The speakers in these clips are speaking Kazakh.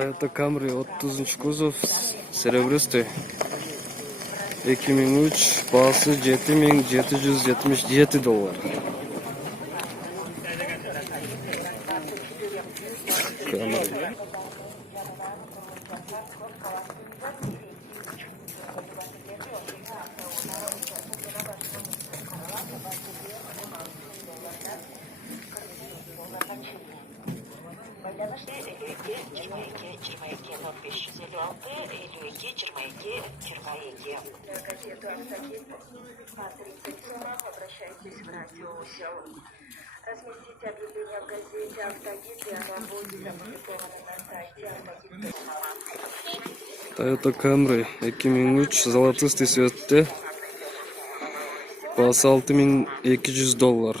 Toyota Camry 30 kuzov, серебристый. 2003, бағасы $7,777. Camry. Газету «Автогид» по 30 суммах обращайтесь в радиоусел. Разместите объявление в газете «Автогид», и оно будет опубликовано на сайте «Автогид». Toyota Camry 2003, золотистый цветте, бағасы $6,200.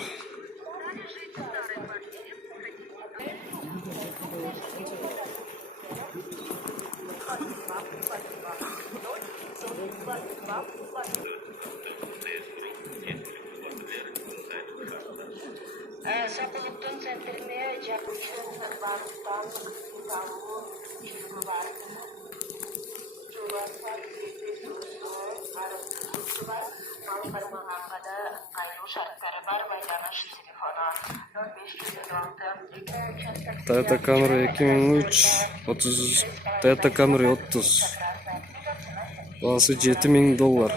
Соколовтың центріне жапыршын бағыттан ұталуы жүргі бар. Жоласы бар, арызы бар, мал бармағанға да айлы шарттары бар, байланыш телефона 0556. Toyota Camry 2003, 30, Toyota Camry 30, бағасы $7,000.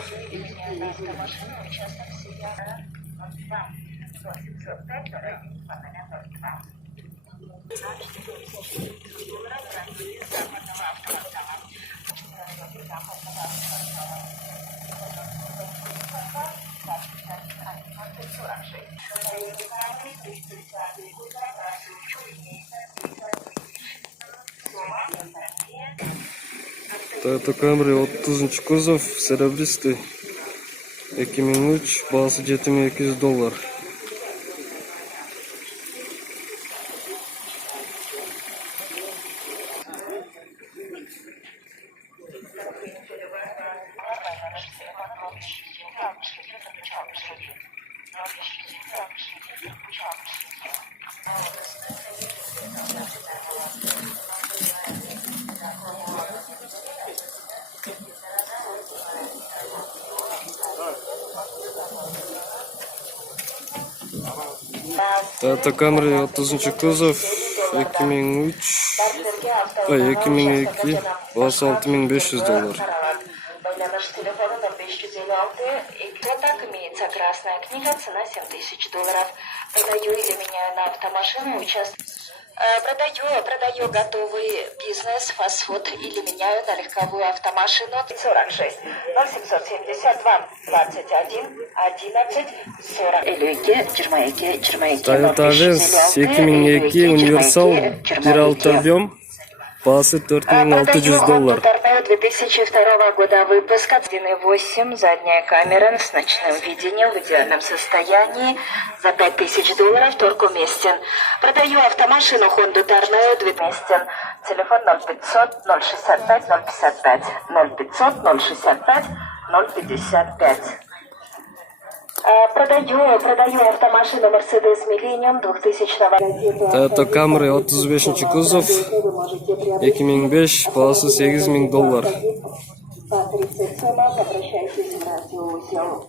Toyota Camry 30 kuzov, серебристый, 2003, бағасы $7,200. Toyota Camry 30 kuzov, 2003, 2002, бағасы $6,500. Байланыш телефона 0556. Так имеется красная книга, цена $7,000. Продаю или меняю на автомашину, Продаю готовый бизнес, фастфуд или меняю на легковую автомашину. 46 0772 21 11 40. Toyota Avensis 2002, универсал, 1.6 объем, бағасы $4,600. 2002 года выпуска, 1.8, задняя камера с ночным видением в идеальном состоянии, за $5,000, торг уместен. Продаю автомашину Honda Tornado 2000, телефон 0500 065 055, 0500 065 055. Продаю автомашину Mercedes Millennium 2000 года. Toyota Camry 35 kuzov, 2005, бағасы $8,000. По 30 суммах обращайтесь в радиоусел.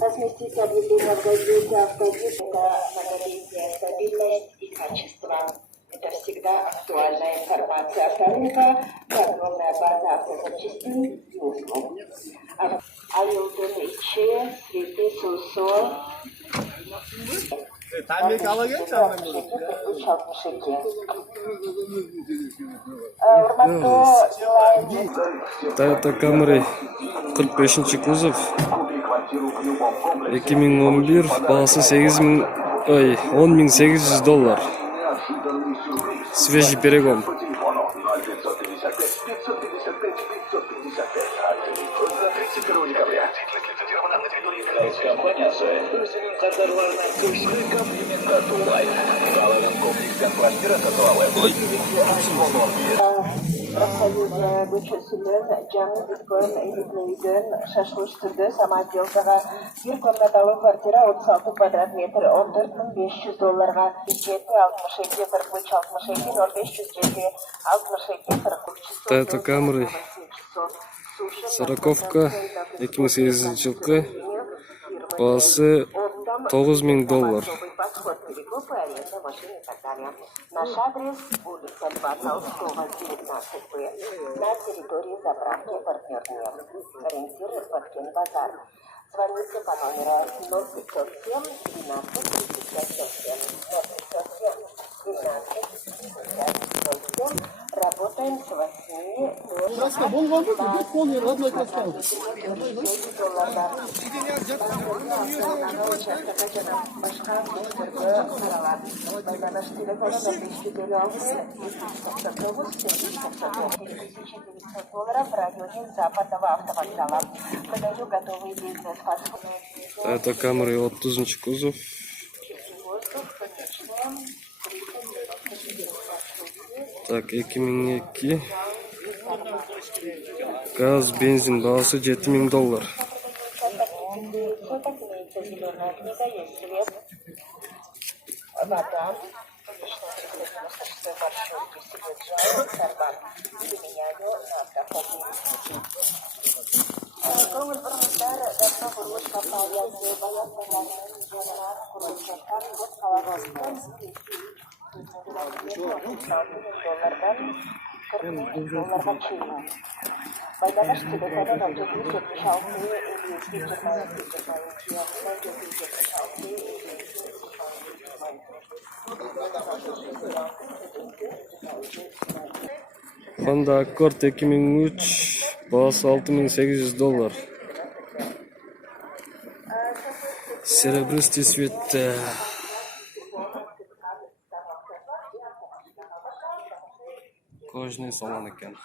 Разместите объявление в газете «Автогид». Это многолетняя стабильность и качество. Это всегда актуальная информация авторынка и огромная база автозапчастей и услуг. Ayıldığın içi, Sveti Susu. Tabii kalacak mı? 362. Toyota Camry 45 kuzov, 2011, бағасы $10,800. Свежий перегон. Компания өзінің қатарларына көшірі комплиментар туылайды. Қаланың комплекстен квартира сатып алып, Союзы көшесінен жаңы бүткөн элитный үйдөн шашылыш түрдө самоотделкага бир комнаталы квартира 36 квадрат метр $14,500, 762 42 0507 62 43. Toyota Camry сороковка 2008 жылкы баасы $9,000. Подход перекупы, аренда машин и так далее. Наш адрес — улица Льва Толстого, 19Б, на территории заправки «Партнерная». Ориентир — Воткин базар. Звоните по номеру 0507 12 35 07. 0507 12 35 07. Работаем с 8 до Краска, вон вам выпустит полный родной краска. $900 в районе западного автовокзала. Подаю готовый бизнес-паспорт. Toyota Camry 30 kuzov. Так, 2002 gaz, benzin бағасы $7,000. Соток имеется зеленая книга, есть свет. Вода. 1996 маршрутки Сибирь, Сарбан. Применяю на автоходе. Көңіл бұрындар дәпті құрылыш компаниясы баян бағаның жанынан құрылып жатқан бұл қалағастан $40,000-дан $40,000-ға чейін. Байланыш телефоны 776-22-22. Honda Accord 2003 бағасы $6,800. Серебристый цвет. Кожный салон екен.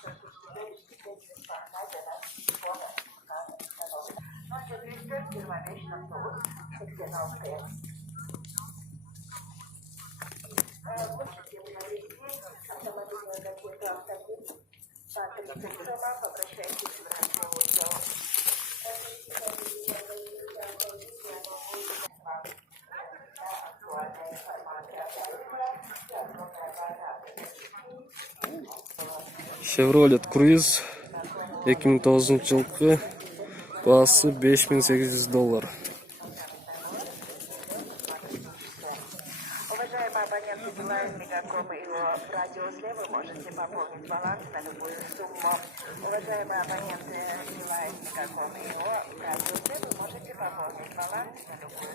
Chevrolet Cruze 2009 жылкы баасы $5,800. Уважаемые абоненты Билайн, Мегаком и его радиоузле, вы можете пополнить баланс на любую сумму. Уважаемые абоненты Билайн, Мегаком и его радиоузле, вы можете пополнить баланс на любую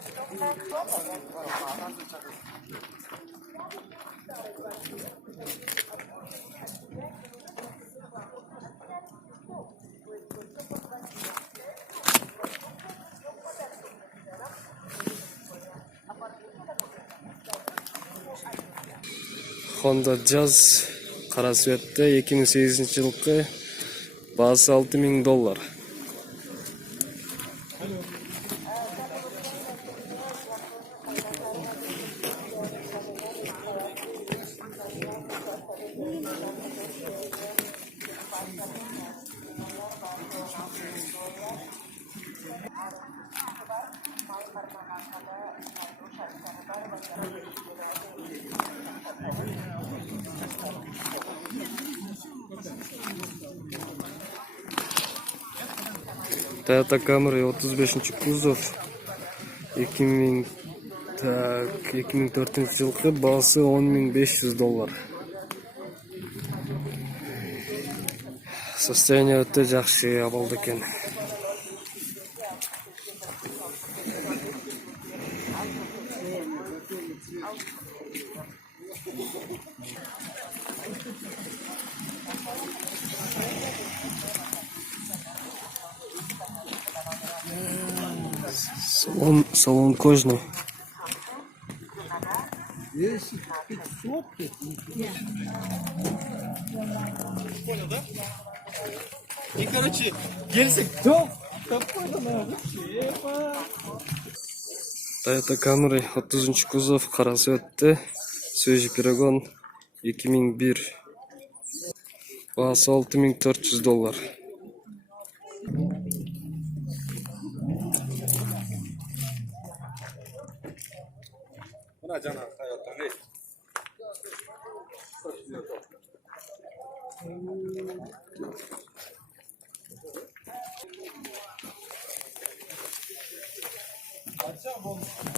Honda Jazz қара цветті 2008 жылқы басы $6,000. Toyota Camry 35 kuzov 2004 жылқы басы $10,500. Состояние өте жақсы абалды екен. Салон кожный. 10 500. Понял, да? И, короче, гельсик. Да? Какой-то надо. Toyota Camry 30 kuzov қара цветті. Свежий перегон 2001. Бағасы $6400. Buna cana hayattan ne? Açacağım onu.